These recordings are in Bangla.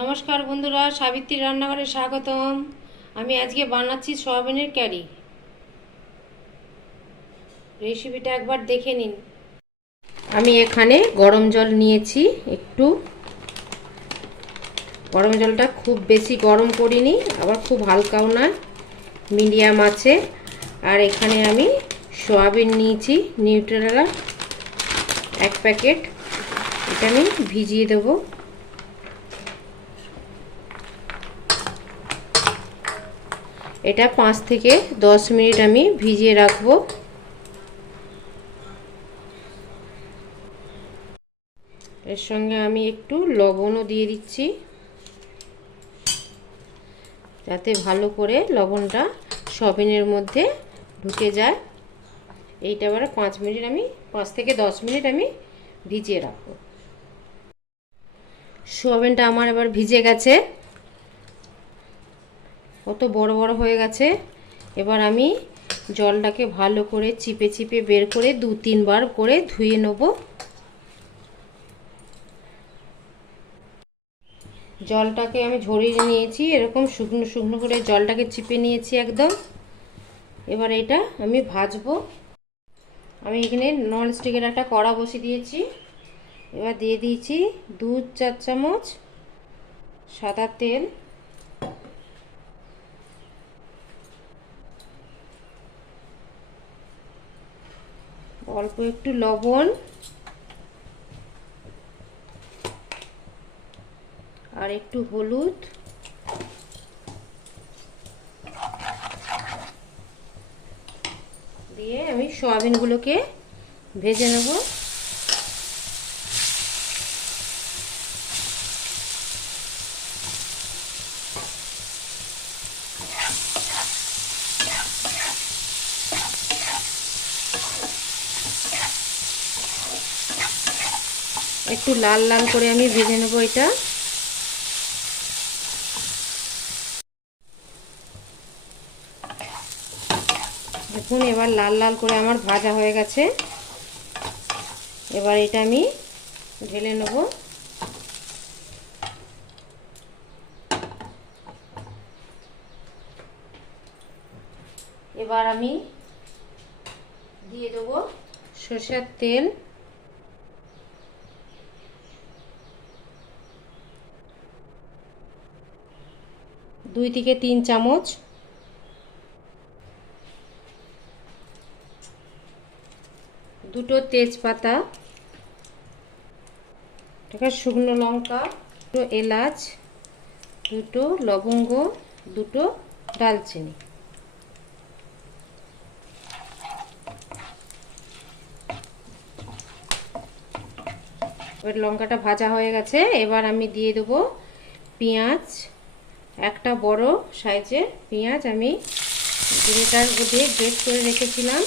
নমস্কার বন্ধুরা, সাবিত্রী রান্নাঘরে স্বাগতম। আমি আজকে বানাচ্ছি সয়াবিনের কারি। রেসিপিটা একবার দেখে নিন। আমি এখানে গরম জল নিয়েছি। একটু গরম জলটা খুব বেশি গরম করিনি, আবার খুব হালকাও না, মিডিয়াম আছে। আর এখানে আমি সয়াবিন নিয়েছি নিউট্রেলা 1 প্যাকেট। এটা আমি ভিজিয়ে দেবো। এটা 5 থেকে 10 মিনিট আমি ভিজিয়ে রাখবো। এর সঙ্গে আমি একটু লবণও দিয়ে দিচ্ছি, যাতে ভালো করে লবণটা সয়াবিনের মধ্যে ঢুকে যায়। এইটা এবারে 5 থেকে 10 মিনিট আমি ভিজিয়ে রাখবো। সয়াবিনটা আমার এবার ভিজে গেছে, কত বড় বড় হয়ে গেছে। এবার আমি জলটাকে ভালো করে চিপে চিপে বের করে 2-3 বার করে ধুয়ে নেব। জলটাকে আমি ঝরিয়ে নিয়েছি, এরকম শুকনো শুকনো করে জলটাকে চিপে নিয়েছি একদম। এবার এটা আমি ভাজবো। আমি এখানে ননস্টিকের একটা কড়া বসিয়ে দিয়েছি। এবার দিয়ে দিয়েছি 2-4 চামচ সাদা তেল, অল্প একটু লবণ আর একটু হলুদ, দিয়ে আমি সয়াবিনগুলোকে ভেজে নেব। একটু লাল লাল করে আমি ভেজে নেব এটা। দেখুন এবার লাল লাল করে আমার ভাজা হয়ে গেছে। এবার এটা আমি ঢেলে নেব। এবার আমি দিয়ে দেবো সরষের তেল, 2 থেকে 3 চামচ, দুটো তেজপাতা, একটা শুকনো লঙ্কা, দুটো এলাচ, দুটো লবঙ্গ, দুটো দালচিনি। এবার লঙ্কাটা ভাজা হয়ে গেছে। এবার আমি দিয়ে দেবো পেঁয়াজ, একটা বড় সাইজের পেঁয়াজ আমি গ্রেটার দিয়ে গ্রেট করে রেখেছিলাম।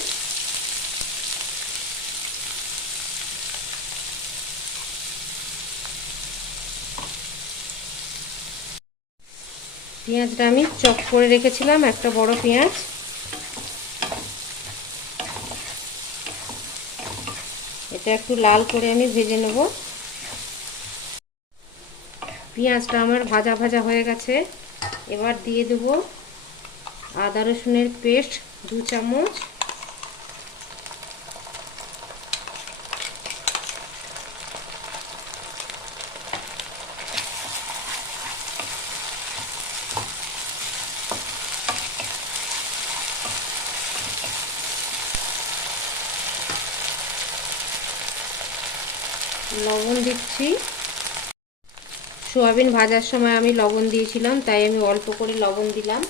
পেঁয়াজটা আমি চপ করে রেখেছিলাম, একটা বড় পেঁয়াজ। এটা একটু লাল করে আমি ভেজে নেব। পেঁয়াজটা আমার ভাজা ভাজা হয়ে গেছে। এবার দিয়ে দেব আদা রসুনের পেস্ট 2 চামচ, লবণ দিচ্ছি। সয়াবিন ভাজার সময় আমি লবণ দিয়েছিলাম, তাই আমি অল্প করে লবণ দিলাম।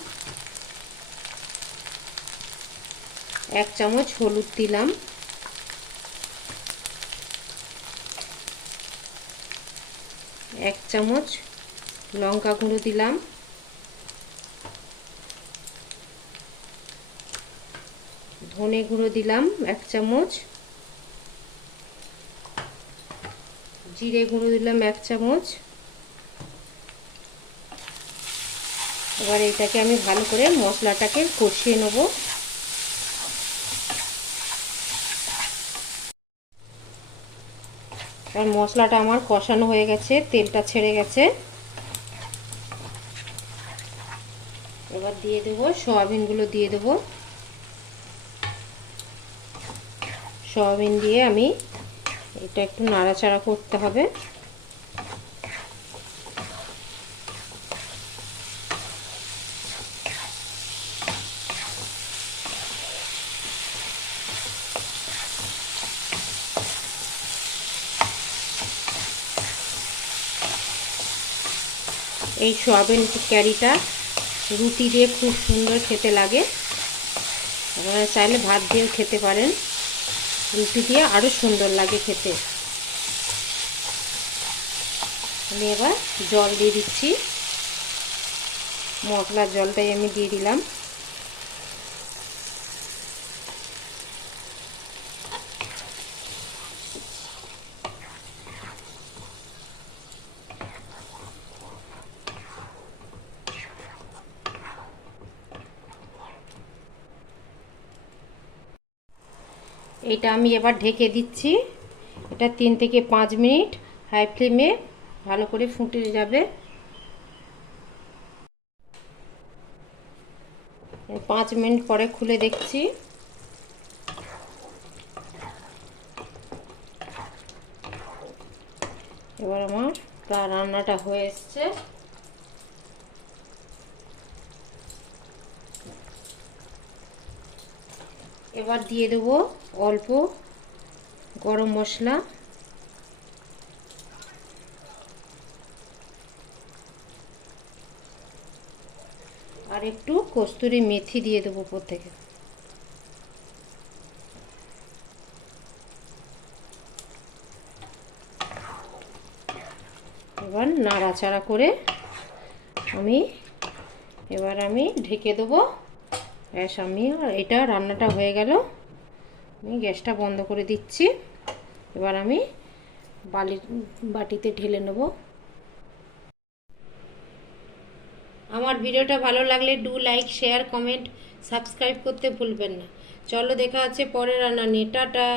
1 চামচ হলুদ দিলাম, 1 চামচ লঙ্কা গুঁড়ো দিলাম, ধনে গুঁড়ো দিলাম 1 চামচ, জিরে গুঁড়ো দিলাম 1 চামচ। এবার এটাকে আমি ভালো করে মশলাটাকে কষিয়ে নেব। আর মশলাটা আমার কষানো হয়ে গেছে, তেলটা ছেড়ে গেছে। দিয়ে দেবো সয়াবিনগুলো দিয়ে দেবো। সয়াবিন দিয়ে আমি এটা একটু নাড়াচাড়া করতে হবে। এই সয়াবিন কারিটা রুটি দিয়ে খুব সুন্দর খেতে লাগে। আপনারা চাইলে ভাত দিয়েও খেতে পারেন, রুটি দিয়ে আরও সুন্দর লাগে খেতে। আমি এবার জল দিয়ে দিচ্ছি, মশলার জলটাই আমি দিয়ে দিলাম। এটা আমি এবার ঢেকে দিচ্ছি। এটা 3 থেকে 5 মিনিট হাই ফ্লেমে ভালো করে ফুটে যাবে। 5 মিনিট পরে খুলে দেখছি। এবার আমার প্রায় রান্নাটা হয়ে এসছে। এবার দিয়ে দেবো অল্প গরম মশলা, আর একটু কস্তুরি মেথি দিয়ে দেবো উপর থেকে। এবার নাড়াচাড়া করে আমি ঢেকে দেবো। ব্যাস, এটা রান্নাটা হয়ে গেল। আমি গ্যাসটা বন্ধ করে দিচ্ছি। এবার আমি বাটিতে ঢেলে নেব। আমার ভিডিওটা ভালো লাগলে লাইক, শেয়ার, কমেন্ট, সাবস্ক্রাইব করতে ভুলবেন না। চলো, দেখা হচ্ছে পরের রান্না নিয়ে। টাটা।